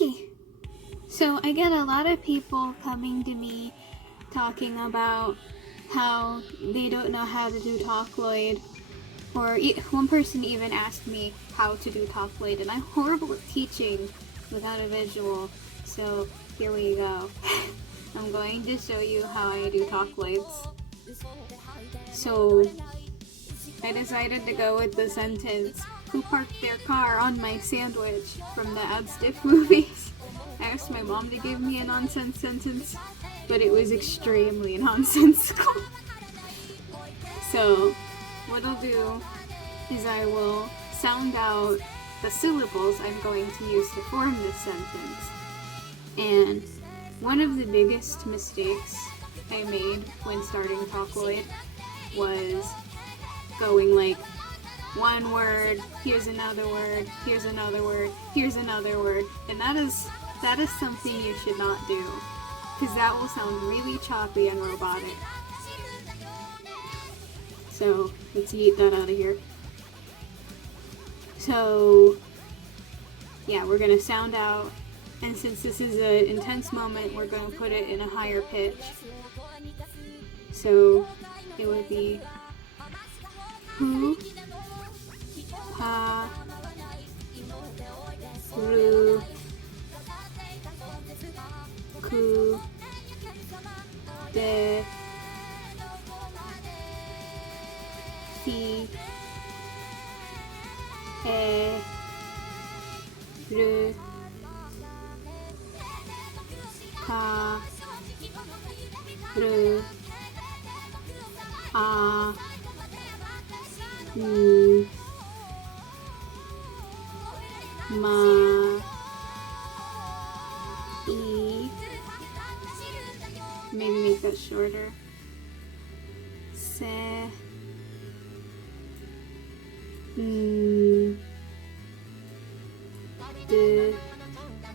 Okay. So I get a lot of people coming to me talking about how they don't know how to do talkloid, or one person even asked me how to do talkloid, and I'm horrible at teaching without a visual, so here we go. I'm going to show you how I do talkloids. So I decided to go with the sentence, "Who parked their car on my sandwich?" from the Abstiff movies. I asked my mom to give me a nonsense sentence, but it was extremely nonsensical. So what I'll do is I will sound out the syllables I'm going to use to form this sentence. And one of the biggest mistakes I made when starting talkloid was going like one word, here's another word, here's another word, here's another word, and that is something you should not do, because that will sound really choppy and robotic. So let's eat that out of here. So yeah, we're gonna sound out, and since this is an intense moment, we're gonna put it in a higher pitch. So it would be hu, pa, ru, ku, de, si, e, ru, ka, ru, a, u, ma, e, maybe make that shorter, se, de,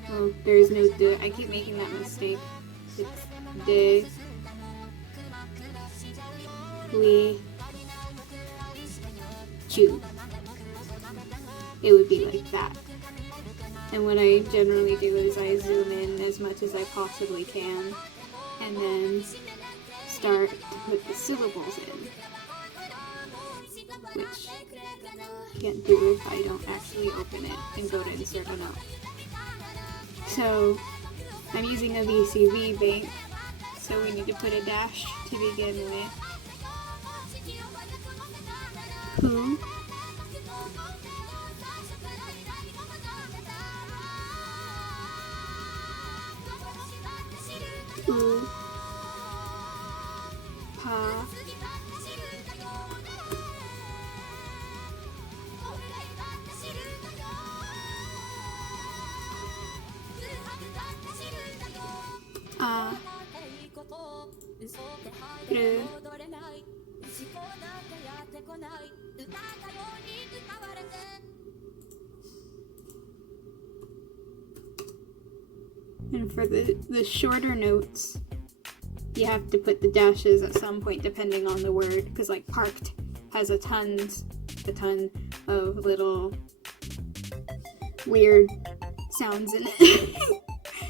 oh, there's no de, I keep making that mistake, it's de, we, chu. It would be like that. And what I generally do is I zoom in as much as I possibly can, and then start to put the syllables in, which I can't do if I don't actually open it and go to insert a note. So I'm using a VCV bank, so we need to put a dash to begin with. Who, u, pa, a, ru, and for the shorter notes, you have to put the dashes at some point depending on the word, because like parked has a ton of little weird sounds in it.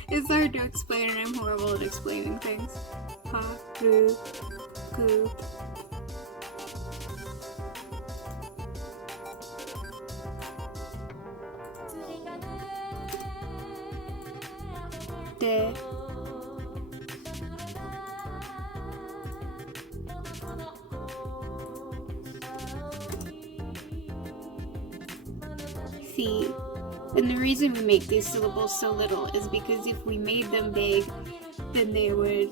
It's hard to explain, and I'm horrible at explaining things. Pa, ru, ku. De. Si. And the reason we make these syllables so little is because if we made them big, then they would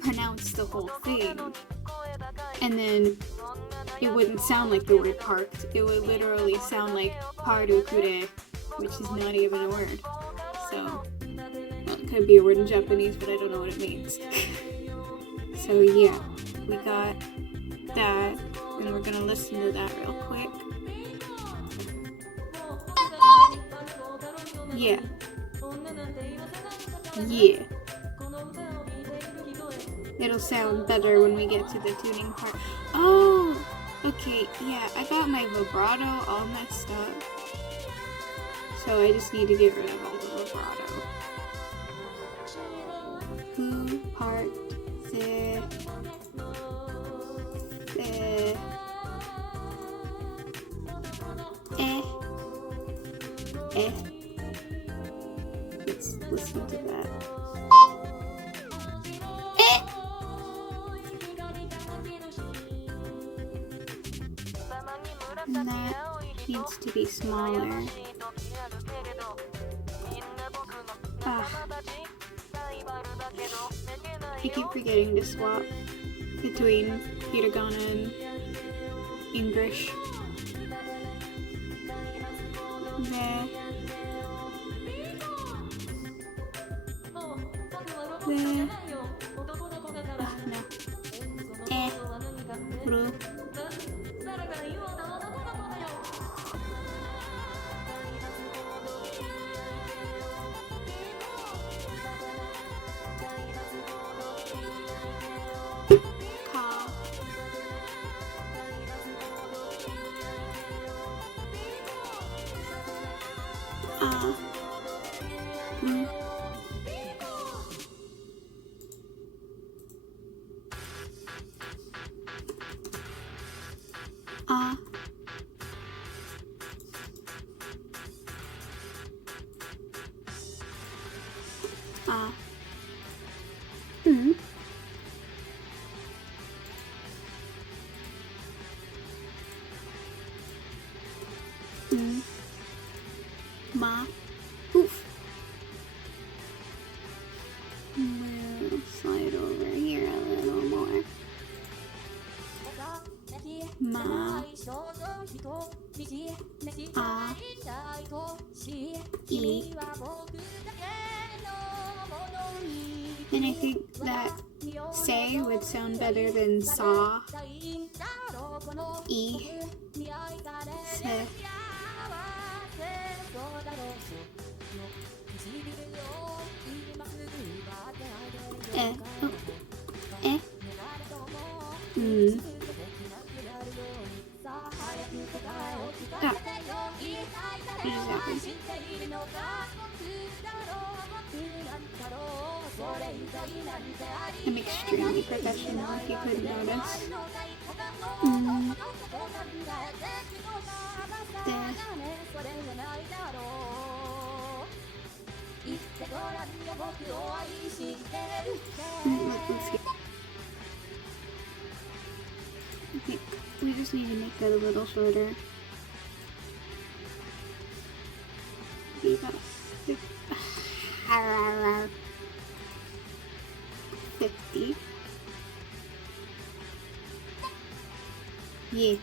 pronounce the whole thing. And then it wouldn't sound like the word parked. It would literally sound like parukure, which is not even a word. So, well, it could be a word in Japanese, but I don't know what it means. So yeah, we got that, and we're gonna listen to that real quick. Yeah. Yeah. It'll sound better when we get to the tuning part. Oh! Okay, yeah, I got my vibrato all messed up. So I just need to get rid of all the vibrato. Let's listen to that. And that needs to be smaller. I keep forgetting to swap between hiragana and English. There. There. No. Ru. Ma. Oof. We'll slide over here a little more. Ma. E. And I think that say would sound better than saw. E. Se. Eh. Oh. Eh. Ah. Exactly. I'm extremely professional, if you couldn't notice. There. Let's see. Okay, we just need to make that a little shorter. Be about 50. Yeah.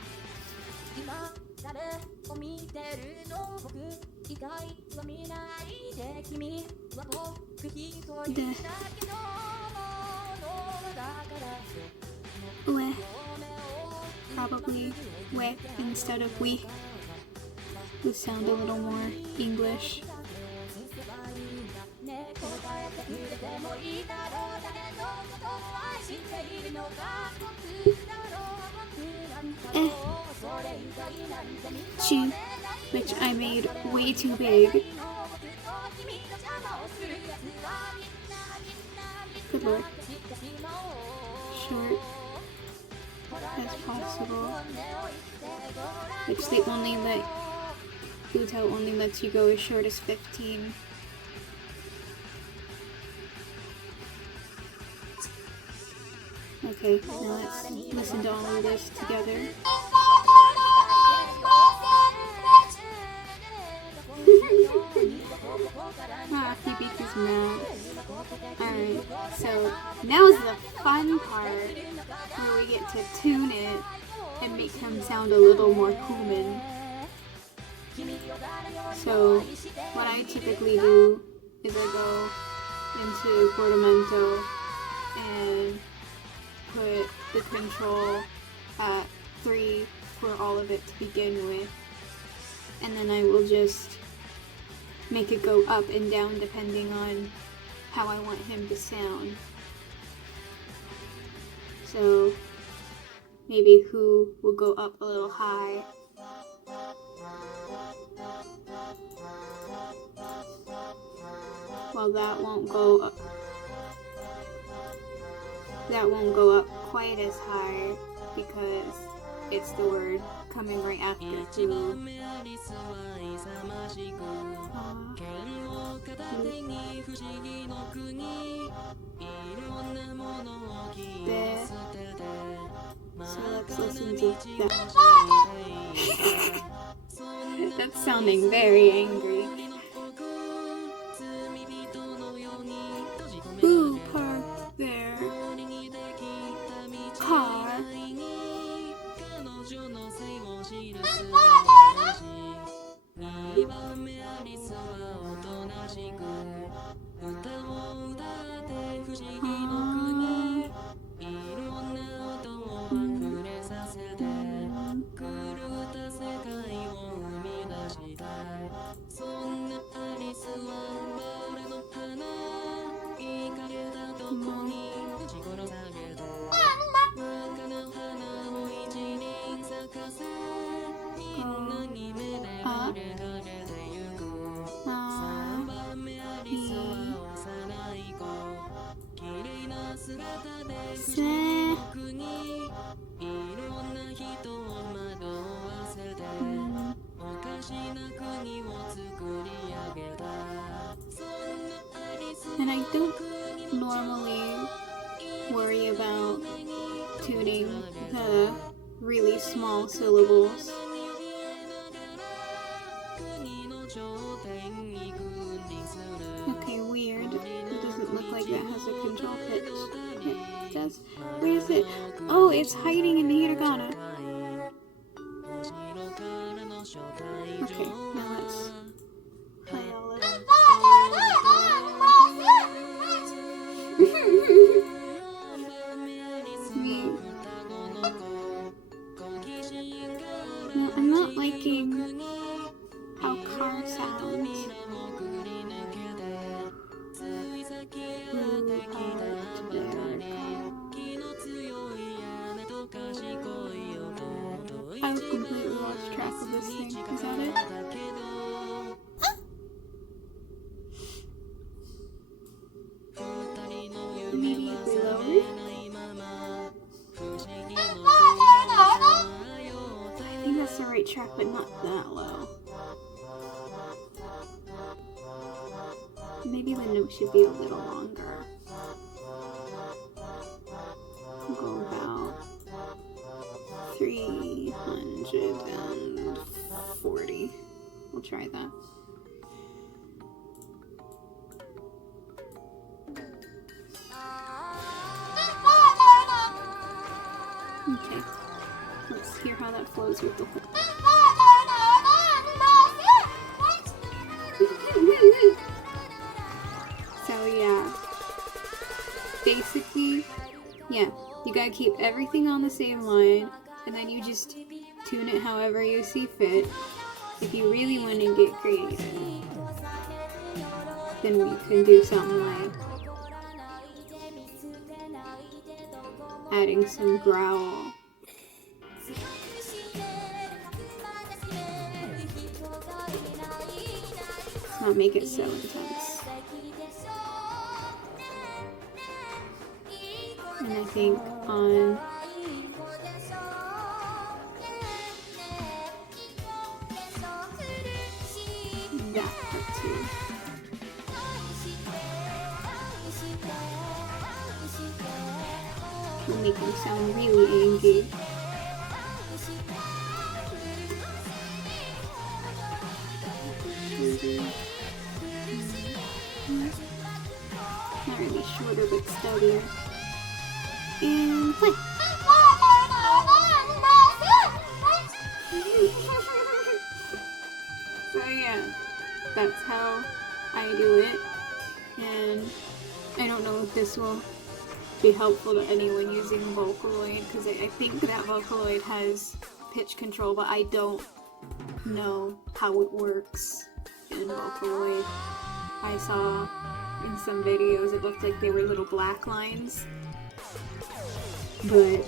We. Probably we instead of we would sound a little more English. Chu, which I made way too big. Good lord. Short as possible. Which they only let Uto only lets you go as short as 15. Okay, now let's listen to all of this together. Hibiki's mad. Alright, so now's the fun part where we get to tune it and make him sound a little more human. So what I typically do is I go into portamento and put the control at 3 for all of it to begin with, and then I will just make it go up and down depending on how I want him to sound. So maybe who will go up a little high. Well, that won't go up. That won't go up quite as high because it's the word coming right after who. There. So let's listen to that. That's sounding very angry. Who parked their car? And I don't normally worry about tuning the really small syllables. Okay, weird. It doesn't look like that has a control pitch. It does. Where is it? Oh, it's hiding in the hiragana. Okay, now let's play all of it. No, I'm not liking how car sounds. I've completely lost track of this thing. Is that it? Maybe if we lower it? I think that's the right track, but not that low. Maybe the note should be a little longer. We'll go about 340. We'll try that. Okay, let's hear how that flows with the hook. So yeah, basically, yeah, you gotta keep everything on the same line, and then you just tune it however you see fit. If you really want to get creative, then we can do something like adding some growl. Let's not make it so intense. And I think on that part too. Will make them sound really angry. Not really shorter, but steadier. And play. So yeah, that's how I do it. And I don't know if this will be helpful to anyone using Vocaloid, because I think that Vocaloid has pitch control, but I don't know how it works in Vocaloid. I saw in some videos it looked like they were little black lines, but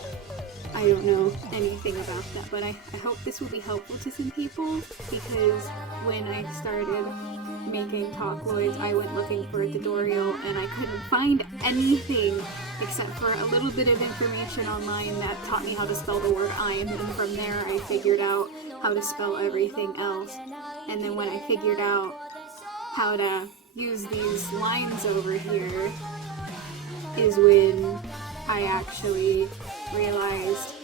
I don't know anything about that. But I hope this will be helpful to some people, because when I started making talkloids, I went looking for a tutorial and I couldn't find anything except for a little bit of information online that taught me how to spell the word I'm, and from there I figured out how to spell everything else. And then when I figured out how to use these lines over here is when I actually realized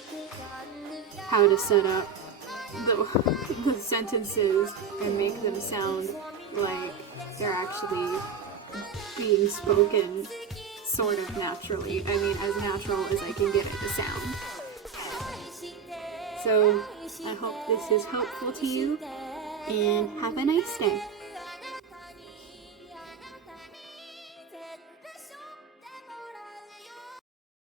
how to set up the sentences and make them sound like they're actually being spoken sort of naturally. I mean, as natural as I can get it to sound. So, I hope this is helpful to you, and have a nice day.